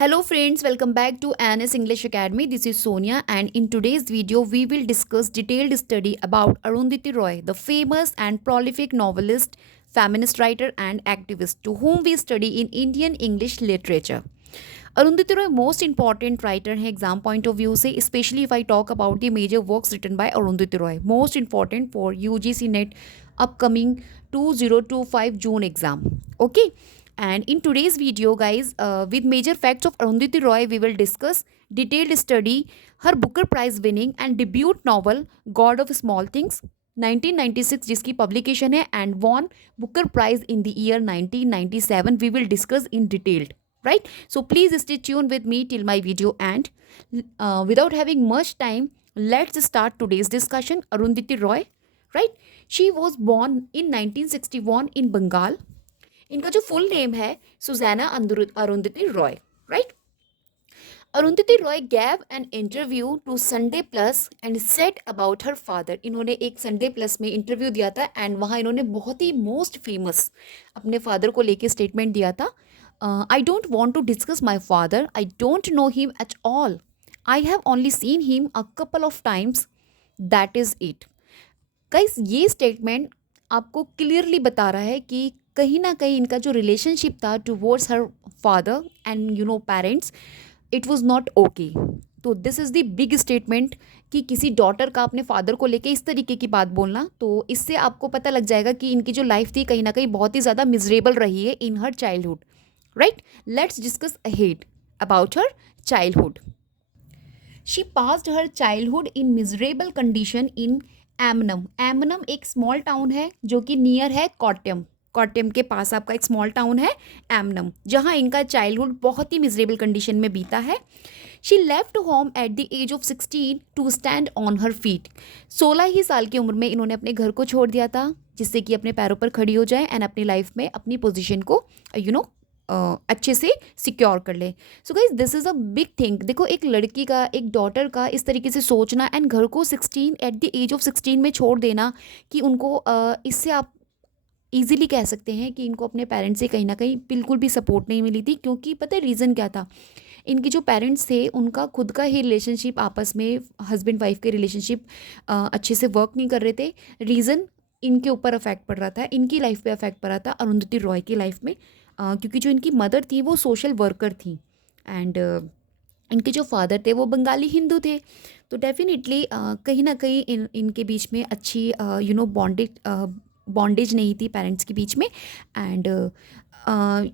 Hello friends, welcome back to ANS English Academy. This is Sonia and in today's video we will discuss detailed study about Arundhati Roy, the famous and prolific novelist, feminist writer and activist to whom we study in Indian English literature. Arundhati Roy most important writer है exam point of view से specially if I talk about the major works written by Arundhati Roy most important for UGC NET upcoming 2025 June exam. Okay, and in today's video guys, with major facts of Arundhati Roy we will discuss detailed study her Booker Prize winning and debut novel God of Small Things 1996 जिसकी publication है and won Booker Prize in the year 1997. We will discuss in detail, right? So please stay tuned with me till my video end. Without having much time, let's start today's discussion. Arundhati Roy, right? She was born in 1961 in Bengal. इनका जो full name है Suzanna Arundhati Roy, right? Arundhati Roy gave an interview to Sunday plus and said about her father. इन्होंने एक Sunday plus में interview दिया था and वहाँ इन्होंने बहुत ही मोस्ट फेमस अपने फादर को लेके स्टेटमेंट दिया था. I don't want to discuss my father, I don't know him at all, I have only seen him a couple of times, that is it. Guys ये स्टेटमेंट आपको clearly बता रहा है कि कहीं ना कहीं इनका जो रिलेशनशिप था towards her father and parents, it was not okay. तो this is the big statement कि किसी डॉटर का अपने फादर को लेके इस तरीके की बात बोलना, तो इससे आपको पता लग जाएगा कि इनकी जो लाइफ थी कहीं ना कहीं बहुत ही ज़्यादा मिजरेबल रही है in her childhood, right? Let's discuss ahead about her childhood. She passed her childhood in miserable condition in Aymanam. Aymanam एक स्मॉल टाउन है जो कि नियर है कॉटयम. कॉटयम के पास आपका एक स्मॉल टाउन है एमनम, जहाँ इनका चाइल्डहुड बहुत ही मिजरेबल कंडीशन में बीता है. She left home at the age of 16 to stand on her feet. 16 ही साल की उम्र में इन्होंने अपने घर को छोड़ दिया था जिससे कि अपने पैरों पर खड़ी हो जाए एंड अपनी लाइफ में अपनी पोजीशन को अच्छे से सिक्योर कर ले. So guys this is a big thing. देखो एक लड़की का, एक डॉटर का इस तरीके से सोचना एंड घर को 16 एट द एज ऑफ 16 में छोड़ देना कि उनको इससे आप इजीली कह सकते हैं कि इनको अपने पेरेंट्स से कहीं ना कहीं बिल्कुल भी सपोर्ट नहीं मिली थी. क्योंकि पता है रीज़न क्या था? इनके जो पेरेंट्स थे उनका खुद का ही रिलेशनशिप आपस में, हस्बैंड वाइफ के रिलेशनशिप अच्छे से वर्क नहीं कर रहे थे. रीज़न इनके ऊपर अफेक्ट पड़ रहा था, इनकी लाइफ पे अफेक्ट पड़ रहा था, अरुंधति रॉय की लाइफ में. क्योंकि जो इनकी मदर थी वो सोशल वर्कर थी एंड इनके जो फादर थे वो बंगाली हिंदू थे. तो डेफिनेटली कहीं ना कहीं इनके बीच में अच्छी बॉन्डेज नहीं थी पेरेंट्स के बीच में. एंड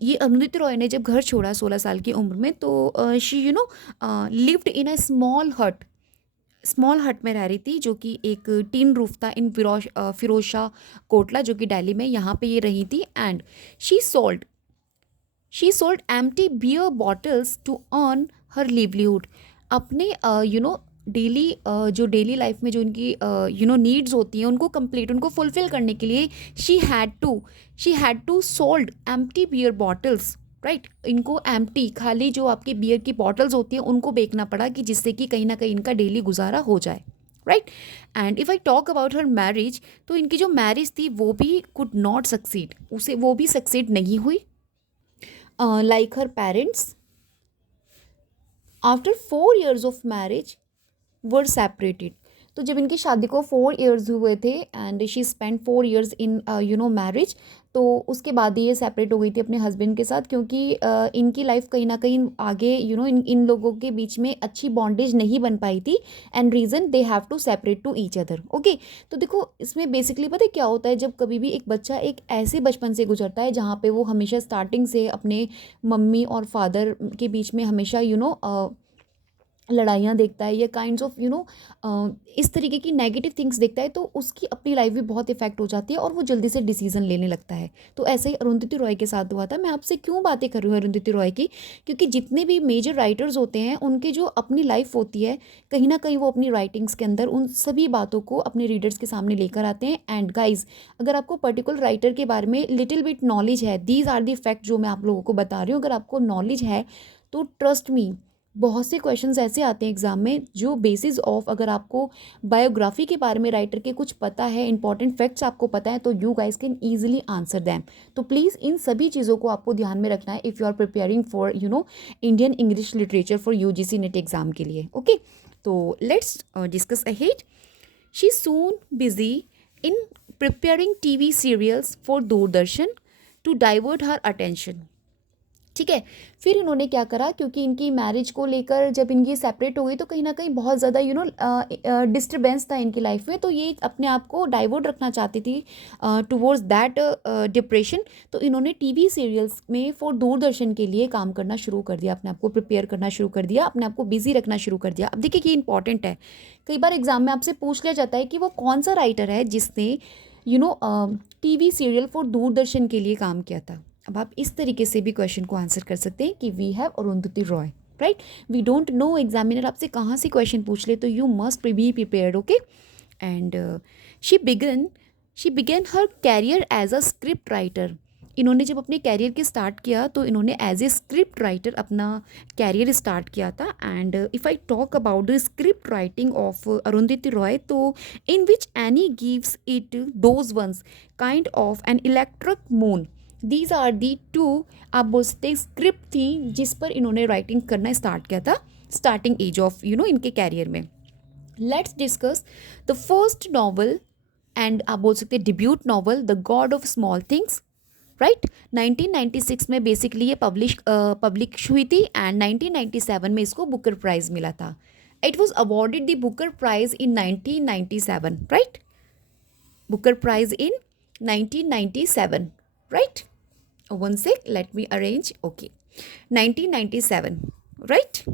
ये अरुंधति रॉय ने जब घर छोड़ा 16 साल की उम्र में, तो she lived in a small हट में रह रही थी जो कि एक टीन रूफ था इन फिरोज शाह कोटला जो कि दिल्ली में, यहाँ पे ये रही थी. And she sold she sold empty beer bottles to earn her livelihood. अपने डेली जो डेली लाइफ में जो इनकी नीड्स होती हैं उनको कंप्लीट, उनको फुलफिल करने के लिए she had to sold empty beer bottles, right? इनको एम्प्टी, खाली जो आपकी बियर की बॉटल्स होती हैं उनको बेचना पड़ा कि जिससे कि कहीं ना कहीं इनका डेली गुजारा हो जाए, right? And if I talk about her marriage, तो इनकी जो मैरिज थी वो भी कुड नॉट सक्सीड, वो भी सक्सीड नहीं हुई. Like her parents, after 4 years of marriage, were separated. तो जब इनकी शादी को 4 years हुए थे and she spend 4 years in marriage, तो उसके बाद ही ये सेपरेट हो गई थी अपने हस्बैंड के साथ. क्योंकि इनकी लाइफ कहीं ना कहीं आगे इन लोगों के बीच में अच्छी बॉन्डेज नहीं बन पाई थी and reason they have to separate to each other. Okay, तो देखो इसमें बेसिकली पता है क्या होता है? जब कभी भी एक बच्चा एक ऐसे बचपन से गुजरता है जहाँ पे वो हमेशा स्टार्टिंग से अपने मम्मी और फादर के बीच में हमेशा लड़ाइयाँ देखता है या काइंड्स ऑफ इस तरीके की नेगेटिव थिंग्स देखता है, तो उसकी अपनी लाइफ भी बहुत इफेक्ट हो जाती है और वो जल्दी से डिसीजन लेने लगता है. तो ऐसे ही अरुंधति रॉय के साथ हुआ था. मैं आपसे क्यों बातें कर रही हूँ अरुंधति रॉय की? क्योंकि जितने भी मेजर राइटर्स होते हैं उनके जो अपनी लाइफ होती है, कहीं ना कहीं वो अपनी राइटिंग्स के अंदर उन सभी बातों को अपने रीडर्स के सामने लेकर आते हैं. एंड गाइज, अगर आपको पर्टिकुलर राइटर के बारे में लिटिल बिट नॉलेज है, दीज आर दी फैक्ट जो मैं आप लोगों को बता रही हूँ, अगर आपको नॉलेज है तो ट्रस्ट मी, बहुत से क्वेश्चंस ऐसे आते हैं एग्जाम में जो बेसिस ऑफ, अगर आपको बायोग्राफी के बारे में राइटर के कुछ पता है, इंपॉर्टेंट फैक्ट्स आपको पता है, तो you guys can easily answer them. तो प्लीज़ इन सभी चीज़ों को आपको ध्यान में रखना है if you are preparing for Indian English literature for UGC NET exam के लिए। ओके, तो let's discuss ahead. She soon busy in preparing TV serials for Doordarshan to divert her attention. ठीक है, फिर इन्होंने क्या करा, क्योंकि इनकी मैरिज को लेकर जब इनकी सेपरेट हो गई तो कहीं ना कहीं बहुत ज़्यादा डिस्टर्बेंस था इनकी लाइफ में, तो ये अपने आप को डाइवर्ट रखना चाहती थी टुवर्ड्स दैट डिप्रेशन। तो इन्होंने टीवी सीरियल्स में फॉर दूरदर्शन के लिए काम करना शुरू कर दिया, अपने आप को प्रिपेयर करना शुरू कर दिया, अपने आप को बिजी रखना शुरू कर दिया। अब देखिए ये इंपॉर्टेंट है, कई बार एग्जाम में आपसे पूछ लिया जाता है कि वो कौन सा राइटर है जिसने टीवी सीरियल फॉर दूरदर्शन के लिए काम किया था। अब आप इस तरीके से भी क्वेश्चन को आंसर कर सकते हैं कि we have Arundhati Roy, right. We don't know examiner आपसे कहाँ से क्वेश्चन पूछ ले, तो you must be prepared. Okay, and she began her career as a script writer. इन्होंने जब अपने कैरियर के स्टार्ट किया तो इन्होंने एज ए स्क्रिप्ट राइटर अपना कैरियर स्टार्ट किया था। And if I talk about the script writing of Arundhati Roy, तो in which Annie gives it those once kind of an electric moon. These are the two, आप बोल सकते script थी जिस पर इन्होंने राइटिंग करना स्टार्ट किया था स्टार्टिंग एज ऑफ इनके कैरियर में। Let's discuss the first novel, and आप बोल सकते debut novel, the God of small things, right. 1996 में बेसिकली ये पब्लिश हुई थी, एंड 1997 में इसको बुकर प्राइज मिला था। It was awarded the Booker prize in 1997, right. Booker prize in 1997, right? One sec, let me arrange. Okay, 1997, right?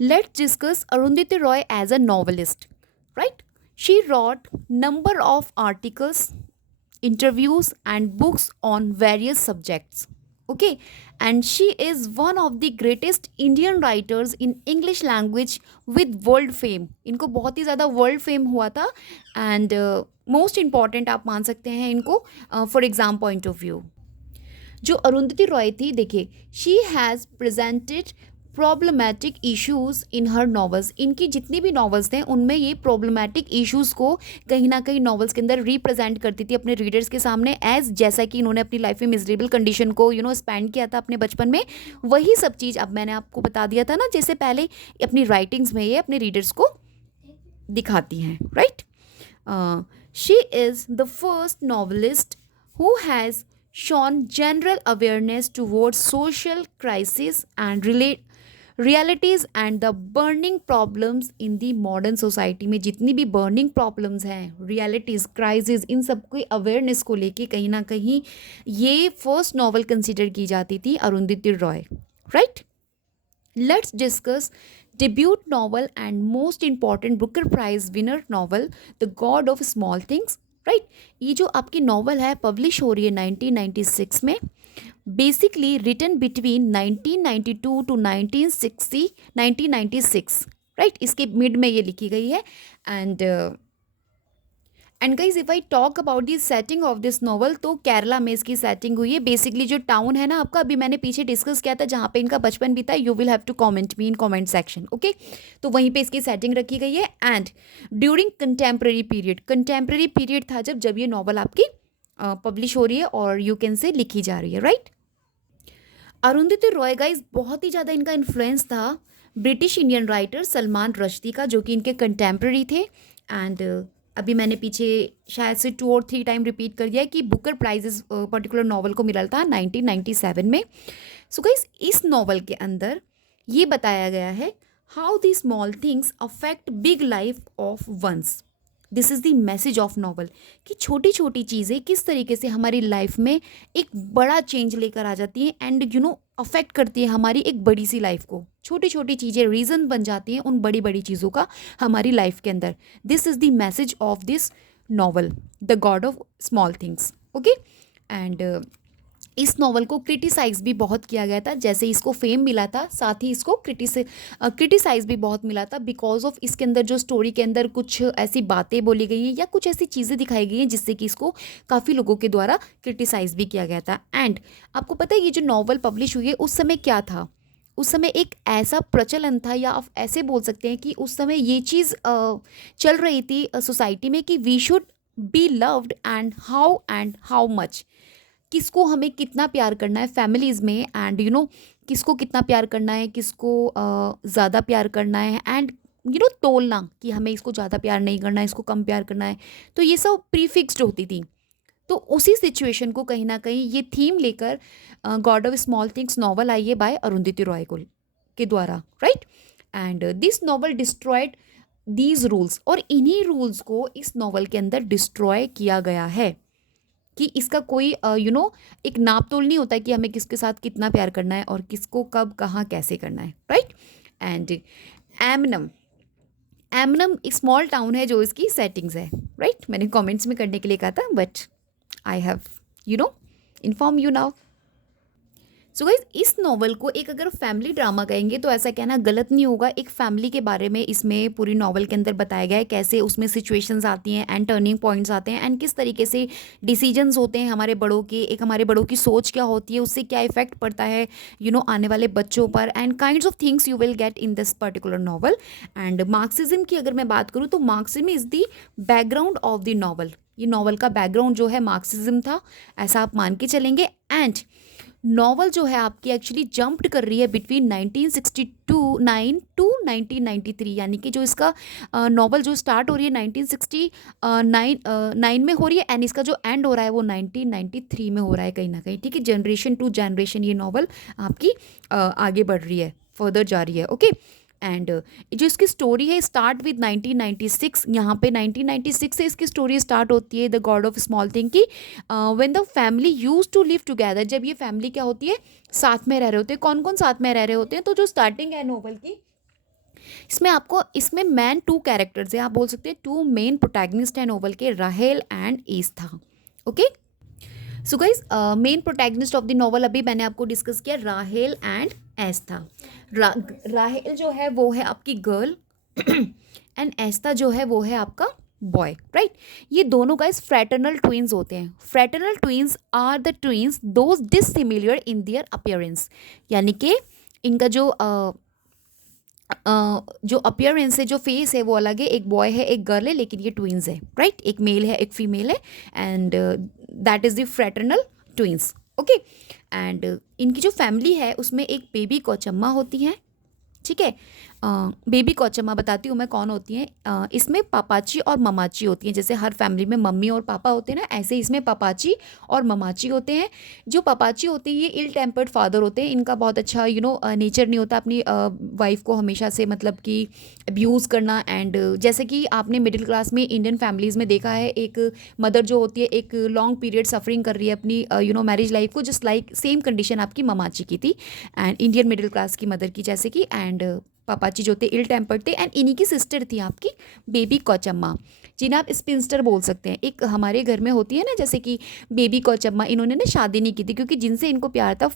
Let's discuss Arundhati Roy as a novelist, right? She wrote number of articles, interviews and books on various subjects. Okay, and she is one of the greatest Indian writers in English language with world fame. इनको बहुत ही ज़्यादा world fame हुआ था, and most important आप मान सकते हैं इनको for exam point of view. जो अरुंधति रॉय थी, देखिए, she has presented problematic issues in her novels. इनकी जितनी भी नॉवेल्स थे उनमें ये प्रॉब्लमेटिक इश्यूज़ को कहीं ना कहीं नॉवेल्स के अंदर रिप्रेजेंट करती थी अपने रीडर्स के सामने, एज जैसा कि इन्होंने अपनी लाइफ में मिजरेबल कंडीशन को स्पेंड किया था अपने बचपन में, वही सब चीज़ अब मैंने आपको बता दिया था ना, जैसे पहले अपनी राइटिंग्स में ये अपने रीडर्स को दिखाती हैं, right. She is the first novelist who has shown general awareness towards social crises and realities and the burning problems in the modern society। में जितनी भी burning problems हैं, realities, crises, इन सब की awareness को लेके कहीं ना कहीं ये फर्स्ट नॉवल कंसिडर की जाती थी Arundhati Roy, right. Let's discuss debut novel and most important Booker Prize winner novel, The God of Small Things, right. ये जो आपकी नॉवल है पब्लिश हो रही है 1996 में, basically written between 1992 to 1996, right. इसके मिड में ये लिखी गई है। And guys if I talk about the setting of this novel, तो केरला में इसकी सेटिंग हुई है। बेसिकली जो टाउन है ना आपका, अभी मैंने पीछे डिस्कस किया था जहाँ पे इनका बचपन बीता, you will have to comment me in comment section, okay. तो वहीं पे इसकी सेटिंग रखी गई है। एंड ड्यूरिंग कंटेम्प्रेरी पीरियड था जब ये नॉवल आपकी पब्लिश हो रही है और यू कैन से लिखी जा रही है, राइट। अरुंधति रॉय गाइज बहुत ही ज़्यादा इनका इन्फ्लुएंस था British Indian writer Salman Rushdie का, जो कि इनके कंटेम्प्रेरी थे। एंड अभी मैंने पीछे शायद से 2 और 3 टाइम रिपीट कर दिया है कि बुकर प्राइज इस पर्टिकुलर नॉवल को मिला था 1997 में। सो गाइस इस नॉवल के अंदर ये बताया गया है how the small things affect big life of ones. This is the message of novel कि छोटी छोटी चीज़ें किस तरीके से हमारी लाइफ में एक बड़ा चेंज लेकर आ जाती हैं, एंड अफेक्ट करती है हमारी एक बड़ी सी लाइफ को। छोटी छोटी चीज़ें रीज़न बन जाती हैं उन बड़ी बड़ी चीज़ों का हमारी लाइफ के अंदर। This is the message of this novel, the God of small things, okay. And इस नॉवल को क्रिटिसाइज़ भी बहुत किया गया था, जैसे इसको फेम मिला था साथ ही इसको क्रिटिसाइज़ भी बहुत मिला था, बिकॉज ऑफ इसके अंदर जो स्टोरी के अंदर कुछ ऐसी बातें बोली गई हैं या कुछ ऐसी चीज़ें दिखाई गई हैं जिससे कि इसको काफ़ी लोगों के द्वारा क्रिटिसाइज़ भी किया गया था। एंड आपको पता है ये जो नॉवल पब्लिश हुई है उस समय क्या था, उस समय एक ऐसा प्रचलन था, या आप ऐसे बोल सकते हैं कि उस समय ये चीज़ चल रही थी सोसाइटी में कि we should be loved and how much, किसको हमें कितना प्यार करना है फैमिलीज़ में, एंड किसको कितना प्यार करना है, किसको ज़्यादा प्यार करना है, एंड तोलना कि हमें इसको ज़्यादा प्यार नहीं करना है, इसको कम प्यार करना है। तो ये सब प्रीफिक्स्ड होती थी। तो उसी सिचुएशन को कहीं ना कहीं ये थीम लेकर God of small Things novel आई है बाय अरुंधति रॉय को के द्वारा, right. And this novel destroyed these rules, और इन्हीं रूल्स को इस नॉवल के अंदर डिस्ट्रॉय किया गया है कि इसका कोई एक नाप तोल नहीं होता है कि हमें किसके साथ कितना प्यार करना है और किसको कब कहाँ कैसे करना है, राइट। एंड एमनम, एमनम एक स्मॉल टाउन है जो इसकी सेटिंग्स है, राइट। मैंने कमेंट्स में करने के लिए कहा था, but I have inform you now. So guys, इस नॉवल को एक अगर फैमिली ड्रामा कहेंगे तो ऐसा कहना गलत नहीं होगा। एक फैमिली के बारे में इसमें पूरी नॉवल के अंदर बताया गया है, कैसे उसमें सिचुएशंस आती हैं एंड टर्निंग पॉइंट्स आते हैं, एंड किस तरीके से डिसीजंस होते हैं हमारे बड़ों के, एक हमारे बड़ों की सोच क्या होती है, उससे क्या इफेक्ट पड़ता है आने वाले बच्चों पर, and kinds of things you will get in this particular novel. And Marxism की अगर मैं बात करूँ तो Marxism is the background of the novel. ये नॉवल का बैकग्राउंड जो है मार्क्सिज्म था, ऐसा आप मान के चलेंगे। एंड नॉवल जो है आपकी एक्चुअली जंप्ड कर रही है बिटवीन 1969 टू 1993, यानी कि जो इसका नॉवल जो स्टार्ट हो रही है 1969 में हो रही है, एंड इसका जो एंड हो रहा है वो 1993 में हो रहा है कहीं ना कहीं, ठीक है। जनरेशन टू जनरेशन ये नॉवल आपकी आगे बढ़ रही है, फर्दर जा रही है, ओके। एंड जो इसकी स्टोरी है स्टार्ट विद 1996, यहाँ पे 1996 से इसकी स्टोरी स्टार्ट होती है the God of Small thing की। When the family use to live together, जब ये फैमिली क्या होती है, साथ में रह रहे होते हैं। कौन कौन साथ में रह रहे होते हैं, तो जो स्टार्टिंग है नोवेल की, इसमें मैन टू कैरेक्टर्स है, आप बोल सकते हैं टू मेन प्रोटैगनिस्ट है नोवेल के, Rahel and Estha, okay. So guys, main protagonist of the novel अभी मैंने आपको डिस्कस किया, राहेल एंड एस्था। राहेल जो है वो है आपकी गर्ल एंड एस्था जो है वो है आपका बॉय, राइट। ये दोनों गाइज फ्रैटर्नल ट्विंस होते हैं। Fraternal twins are the twins those dissimilar in their appearance, यानी कि इनका जो अपीयरेंस है, जो फेस है वो अलग है, एक बॉय है एक गर्ल है, लेकिन ये ट्विंस है, राइट। एक मेल है एक फीमेल है, and that is the fraternal twins, okay. And इनकी जो फैमिली है उसमें एक बेबी कोचम्मा होती हैं, ठीक है। बेबी कोचम्मा बताती हूँ मैं कौन होती हैं। इसमें पापाची और ममाची होती हैं, जैसे हर फैमिली में मम्मी और पापा होते हैं ना, ऐसे इसमें पापाची और ममाची होते हैं। जो पापाची होते हैं ये इल टेम्पर्ड फादर होते हैं, इनका बहुत अच्छा नेचर नहीं होता अपनी वाइफ को हमेशा से मतलब कि अब्यूज़ करना। एंड जैसे कि आपने मिडिल क्लास में इंडियन फैमिलीज़ में देखा है, एक मदर जो होती है एक लॉन्ग पीरियड सफरिंग कर रही है अपनी मैरिज लाइफ को, जस्ट लाइक सेम कंडीशन आपकी ममाची की थी, एंड इंडियन मिडिल क्लास की मदर की जैसे कि। एंड पापाची जो थे इल टेम्पर्ड थे, एंड इन्हीं की सिस्टर थी आपकी बेबी कोचम्मा, जिन्हें आप स्पिंस्टर बोल सकते हैं। एक हमारे घर में होती है ना जैसे कि बेबी कोचम्मा, इन्होंने ना शादी नहीं की थी क्योंकि जिनसे इनको प्यार था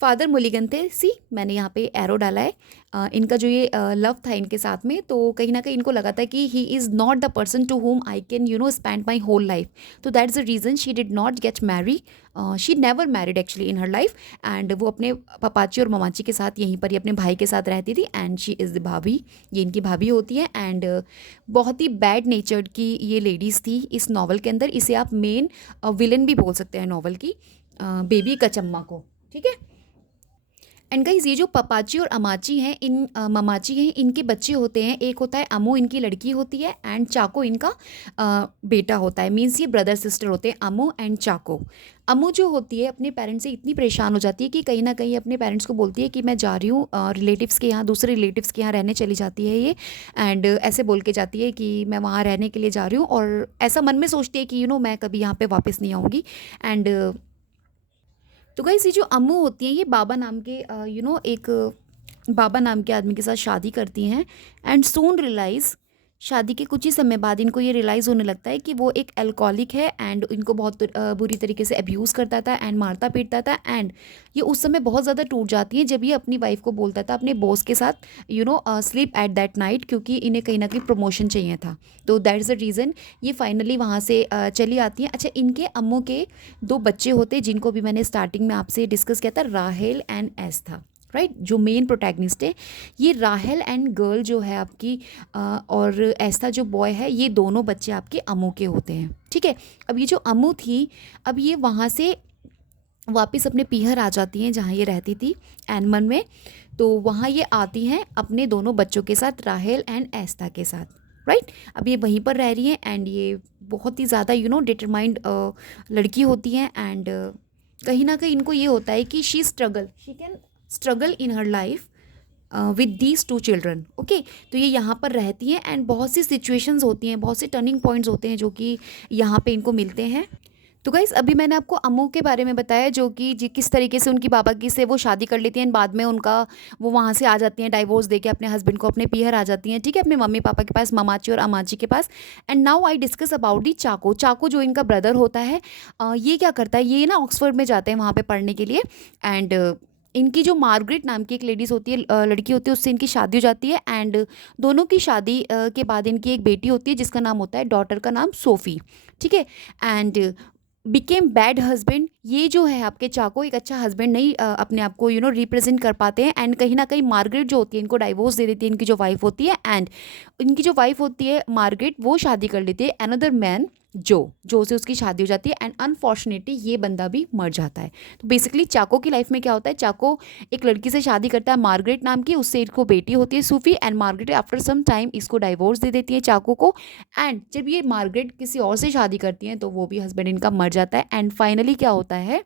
फादर मुलिगन थे। सी मैंने यहाँ पे एरो डाला है। इनका जो ये लव था इनके साथ में, तो कहीं ना कहीं इनको लगा था कि he is not the person to whom I can spend my whole life, तो that's the reason she did not get marry, she never married actually in her life. And वो अपने पापाची और ममाची के साथ यहीं पर ही अपने भाई के साथ रहती थी, एंड शी इज़ द भाभी, ये इनकी भाभी होती है। एंड बहुत ही बैड नेचर्ड की ये लेडीज़ थी इस नावल के अंदर। इसे आप मेन विलन भी बोल सकते हैं नावल की, बेबी कचम्मा को, ठीक है। एंड गाइज, ये जो पपाची और अमाची हैं, ममाची हैं, इनके बच्चे होते हैं। एक होता है अमू, इनकी लड़की होती है, एंड चाको इनका बेटा होता है। मीन्स ये ब्रदर सिस्टर होते हैं, अमू एंड चाको। अमू जो होती है अपने पेरेंट्स से इतनी परेशान हो जाती है कि कहीं ना कहीं अपने पेरेंट्स को बोलती है कि मैं जा रही हूँ रिलेटिव्स के यहाँ, दूसरे रिलेटिव्स के यहाँ रहने चली जाती है ये। एंड ऐसे बोल के जाती है कि मैं वहाँ रहने के लिए जा रही हूँ, और ऐसा मन में सोचती है कि मैं कभी यहाँ पे वापस नहीं आऊँगी। एंड तो गाइस, ये जो अम्मू होती हैं ये बाबा नाम के एक बाबा नाम के आदमी के साथ शादी करती हैं, एंड सून रियलाइज़ शादी के कुछ ही समय बाद इनको ये रियलाइज़ होने लगता है कि वो एक अल्कोहलिक है एंड इनको बहुत बुरी तरीके से अब्यूज़ करता था एंड मारता पीटता था। एंड ये उस समय बहुत ज़्यादा टूट जाती है जब ये अपनी वाइफ को बोलता था अपने बॉस के साथ स्लीप एट दैट नाइट, क्योंकि इन्हें कहीं ना कहीं प्रमोशन चाहिए था। तो दैट इज़ द रीज़न ये फाइनली वहाँ से चली आती हैं। अच्छा, इनके अम्मू के दो बच्चे होते जिनको भी मैंने स्टार्टिंग में आपसे डिस्कस किया था, राहेल एंड एस्था, राइट, जो मेन प्रोटैगनिस्ट है। ये राहेल एंड गर्ल जो है आपकी और ऐसा जो बॉय है, ये दोनों बच्चे आपके अम्मू के होते हैं, ठीक है। अब ये जो अम्मू थी, अब ये वहाँ से वापस अपने पीहर आ जाती हैं जहाँ ये रहती थी, एनमन में। तो वहाँ ये आती हैं अपने दोनों बच्चों के साथ, राहेल एंड ऐस्ता के साथ, राइट। अब ये वहीं पर रह रही हैं एंड ये बहुत ही ज़्यादा डिटरमाइंड लड़की होती हैं। एंड कहीं ना कहीं इनको ये होता है कि she can struggle in her life with these two children, okay. तो ये यहाँ पर रहती हैं एंड बहुत सी सिचुएशंस होती हैं, बहुत से टर्निंग पॉइंट्स होते हैं जो कि यहाँ पे इनको मिलते हैं। तो गाइस, अभी मैंने आपको अम्मू के बारे में बताया, जो कि किस तरीके से उनकी बाबा की से वो शादी कर लेती हैं, बाद में उनका वो वहाँ से आ जाती हैं डाइवोर्स देके अपने हस्बैंड को, अपने पीहर आ जाती हैं, ठीक है, अपने मम्मी पापा के पास, ममाची और अमाची के पास। And now I discuss about the Chacko. Chacko जो इनका ब्रदर होता है, ये क्या करता है, ये ना ऑक्सफोर्ड में जाते हैं वहाँ पर पढ़ने के लिए। एंड इनकी जो मार्गरेट नाम की एक लेडीज़ होती है, लड़की होती है, उससे इनकी शादी हो जाती है। एंड दोनों की शादी के बाद इनकी एक बेटी होती है जिसका नाम होता है, डॉटर का नाम सोफ़ी, ठीक है। एंड बिकेम बैड हस्बैंड, ये जो है आपके चाको एक अच्छा हस्बैंड नहीं अपने आप को रिप्रेजेंट कर पाते हैं। एंड कहीं ना कहीं मार्गरेट जो होती है इनको डाइवोर्स दे देती है, इनकी जो वाइफ होती है। एंड इनकी जो वाइफ होती है मार्गरेट, वो शादी कर लेती है अनदर मैन, जो से उसकी शादी हो जाती है। एंड अनफॉर्चुनेटली ये बंदा भी मर जाता है। तो बेसिकली चाको की लाइफ में क्या होता है, चाको एक लड़की से शादी करता है मार्गरेट नाम की, उससे इसको बेटी होती है Sophie. And Margaret after some time इसको डाइवोर्स दे देती है चाको को। एंड जब ये मार्गरेट किसी और से शादी करती हैं तो वो भी हस्बैंड इनका मर जाता है। एंड फाइनली क्या होता है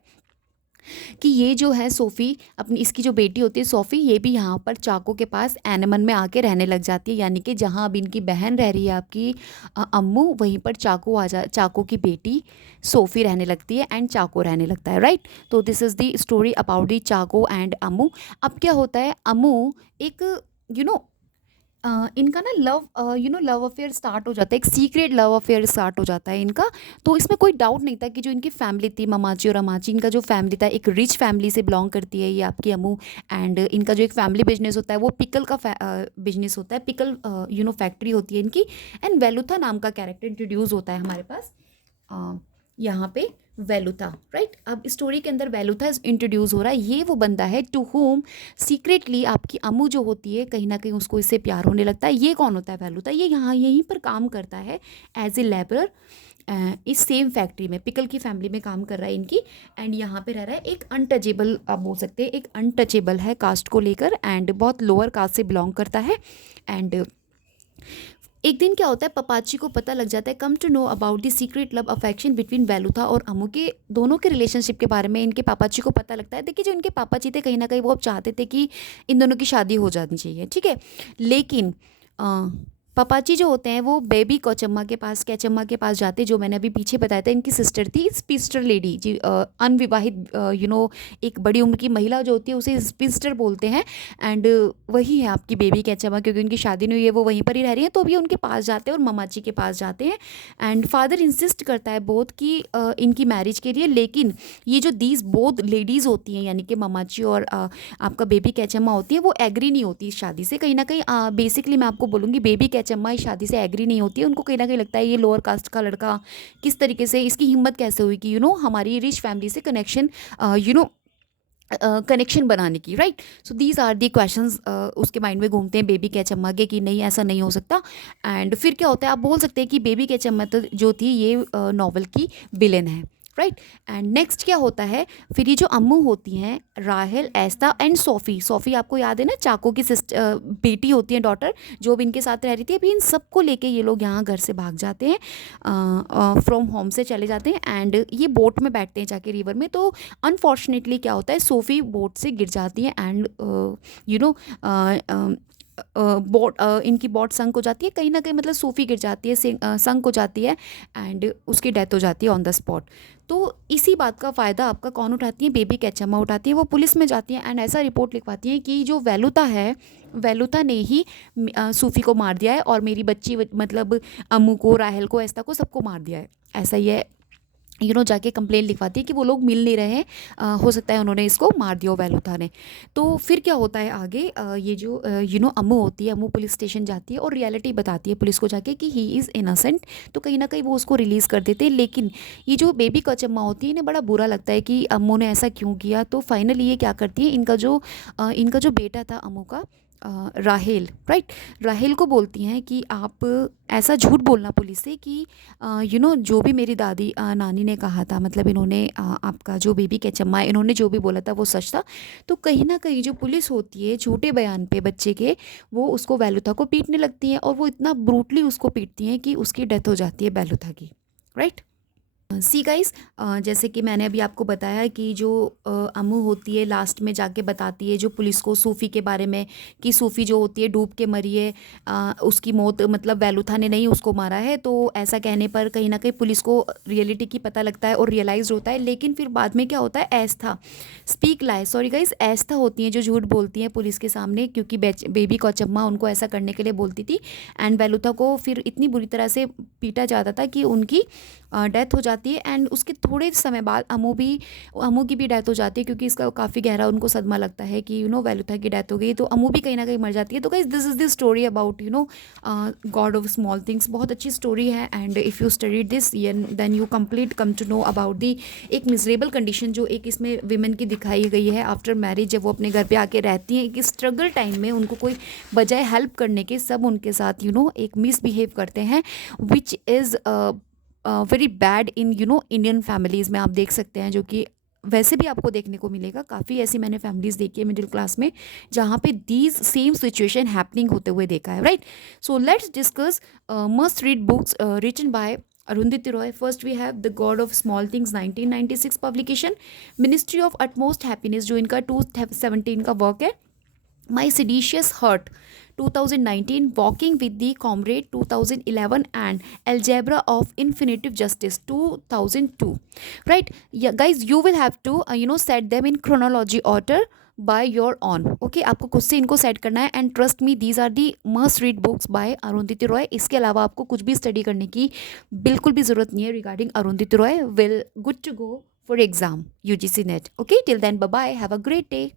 कि ये जो है सोफ़ी, अपनी इसकी जो बेटी होती है सोफ़ी, ये भी यहाँ पर चाको के पास एनमन में आके रहने लग जाती है। यानी कि जहाँ अब इनकी बहन रह रही है आपकी अम्मू, वहीं पर चाको की बेटी सोफ़ी रहने लगती है एंड चाको रहने लगता है, राइट। तो this is the story about the Chacko and Ammu. अब क्या होता है, अम्मू एक यू नो इनका ना लव अफेयर स्टार्ट हो जाता है, एक सीक्रेट लव अफेयर स्टार्ट हो जाता है इनका। तो इसमें कोई डाउट नहीं था कि जो इनकी फैमिली थी, ममाची और अमाची, इनका जो फैमिली था एक रिच फैमिली से बिलोंग करती है ये आपकी अम्मू। एंड इनका जो एक फैमिली बिजनेस होता है वो पिकल का बिजनेस होता है, पिकल फैक्ट्री होती है इनकी। एंड वेलुथा नाम का कैरेक्टर इंट्रोड्यूस होता है हमारे पास यहाँ पे, वेलुथा, राइट। अब स्टोरी के अंदर वेलुथा इंट्रोड्यूस हो रहा है। ये वो बंदा है टू होम सीक्रेटली आपकी अम्मू जो होती है कहीं ना कहीं उसको इससे प्यार होने लगता है। ये कौन होता है, वेलुथा। ये यहाँ यहीं पर काम करता है एज ए लेबरर, इस सेम फैक्ट्री में पिकल की फैमिली में काम कर रहा है इनकी। एंड यहाँ पे रह रहा है एक अनटचेबल, आप बोल सकते हैं एक अनटचेबल है कास्ट को लेकर, एंड बहुत लोअर कास्ट से बिलोंग करता है। एंड एक दिन क्या होता है, पपाची को पता लग जाता है, come to know about the secret love affection between Velutha और अम्मू के दोनों के रिलेशनशिप के बारे में इनके पापाची को पता लगता है। देखिए, जो इनके पापाची थे कहीं ना कहीं वो अब चाहते थे कि इन दोनों की शादी हो जानी चाहिए, ठीक है। लेकिन पापाची जो होते हैं वो बेबी कैचम्मा के पास जाते, जो मैंने अभी पीछे बताया था इनकी सिस्टर थी, स्पिंस्टर लेडी जी, अनविवाहित एक बड़ी उम्र की महिला जो होती है उसे स्पिंस्टर बोलते हैं। एंड वही है आपकी बेबी कैचम्मा, क्योंकि उनकी शादी नहीं हुई है, वो वहीं पर ही रह रही है। तो भी उनके पास जाते हैं और ममाची के पास जाते हैं। एंड फादर इंसिस्ट करता है बोथ की इनकी मैरिज के लिए। लेकिन ये जो दीज बोथ लेडीज़ होती हैं, यानी कि ममाची और आपका बेबी कैचम्मा होती है, वो एग्री नहीं होती इस शादी से। कहीं ना कहीं बेसिकली मैं आपको बोलूँगी, बेबी कैचम्मा इस शादी से एग्री नहीं होती है। उनको कहीं ना कहीं लगता है ये लोअर कास्ट का लड़का किस तरीके से, इसकी हिम्मत कैसे हुई कि हमारी रिच फैमिली से कनेक्शन बनाने की, right. So these are the questions उसके माइंड में घूमते हैं बेबी कैचम्मा के, कि नहीं ऐसा नहीं हो सकता। एंड फिर क्या होता है, आप बोल सकते हैं कि बेबी कैचम्मा जो थी ये नॉवल की विलेन है, राइट। एंड नेक्स्ट क्या होता है, फिर ये जो अम्मू होती हैं, राहेल, एस्ता एंड सोफ़ी आपको याद है ना, चाको की बेटी होती है, डॉटर, जो भी इनके साथ रह रही थी। अभी इन सबको लेके ये लोग यहाँ घर से भाग जाते हैं, फ्रॉम होम से चले जाते हैं। एंड ये बोट में बैठते हैं जाके रिवर में। तो अनफॉर्चुनेटली क्या होता है, सोफ़ी बोट से गिर जाती है एंड इनकी बोट संक हो जाती है कहीं ना कहीं, मतलब सूफी गिर जाती है, संक हो जाती है एंड उसकी डेथ हो जाती है ऑन द स्पॉट। तो इसी बात का फ़ायदा आपका कौन उठाती है, बेबी कैचम्मा उठाती है। वो पुलिस में जाती है एंड ऐसा रिपोर्ट लिखवाती है कि जो वेलुता है, वेलुता ने ही सूफी को मार दिया है और मेरी बच्ची मतलब अम्मू को, राहल को, एस्ता को, सबको मार दिया है। ऐसा ही है, जाके कंप्लेन लिखवाती है कि वो लोग मिल नहीं रहे हैं, हो सकता है उन्होंने इसको मार दिया हो वेलुथा ने। तो फिर क्या होता है आगे, ये जो अम्मू होती है, अम्मू पुलिस स्टेशन जाती है और रियलिटी बताती है पुलिस को जाके कि ही इज़ इनोसेंट। तो कहीं ना कहीं वो उसको रिलीज़ कर देते हैं। लेकिन ये जो बेबी कचम्मा होती है, इन्हें बड़ा बुरा लगता है कि अम्मू ने ऐसा क्यों किया। तो फाइनली ये क्या करती है, इनका जो बेटा था अम्मू का, राहेल, राइट, राहेल को बोलती हैं कि आप ऐसा झूठ बोलना पुलिस से कि जो भी मेरी दादी नानी ने कहा था, मतलब इन्होंने आपका जो बेबी कैचम्मा है, इन्होंने जो भी बोला था वो सच था। तो कहीं ना कहीं जो पुलिस होती है झूठे बयान पे बच्चे के, वो उसको वेलुथा को पीटने लगती है और वो इतना ब्रूटली उसको पीटती हैं कि उसकी डेथ हो जाती है वेलुथा की, राइट। सी गाइस, जैसे कि मैंने अभी आपको बताया कि जो अम्मू होती है लास्ट में जाके बताती है जो पुलिस को सूफ़ी के बारे में, कि सूफ़ी जो होती है डूब के मरी है, उसकी मौत मतलब वेलुथा ने नहीं उसको मारा है। तो ऐसा कहने पर कहीं ना कहीं पुलिस को रियलिटी की पता लगता है और रियलाइज होता है। लेकिन फिर बाद में क्या होता है, एस्था स्पीक लाए, सॉरी गाइस, एस्था होती हैं जो झूठ बोलती हैं पुलिस के सामने, क्योंकि बेबी कौचम्मा उनको ऐसा करने के लिए बोलती थी। एंड वेलुथा को फिर इतनी बुरी तरह से पीटा जाता था कि उनकी डेथ हो जाती है। एंड उसके थोड़े समय बाद अमू की भी डेथ हो जाती है, क्योंकि इसका काफ़ी गहरा उनको सदमा लगता है कि वेलुथा की डेथ हो गई, तो अमू भी कहीं ना कहीं मर जाती है। तो guys, this is the story about God of small things. बहुत अच्छी स्टोरी है and if you study this then you complete come to know about the एक मिजरेबल कंडीशन जो एक इसमें विमेन की दिखाई गई है आफ्टर मैरिज, जब वो अपने घर पे आके रहती हैं। एक स्ट्रगल टाइम में उनको कोई बजाय हेल्प करने के सब उनके साथ एक मिसबिहेव करते हैं, which is very bad in Indian families में आप देख सकते हैं, जो कि वैसे भी आपको देखने को मिलेगा। काफ़ी ऐसी मैंने फैमिलीज़ देखी है मिडिल क्लास में जहाँ पे दीज सेम सिचुएशन हैपनिंग होते हुए देखा है, right. So let's discuss must read books written by Arundhati Roy. First we have the God of small Things 1996 publication, ministry of utmost happiness जो इनका 2017 का वर्क है, my seditious heart 2019, walking with the comrade 2011 and algebra of infinite justice 2002, right. Guys you will have to set them in chronology order by your own, okay. आपको खुद से इनको set करना है and trust me these are the must read books by Arundhati Roy. इसके अलावा आपको कुछ भी स्टडी करने की बिल्कुल भी ज़रूरत नहीं है regarding Arundhati Roy. Will good to go for exam UGC NET, okay. Till then bye bye, have a great day.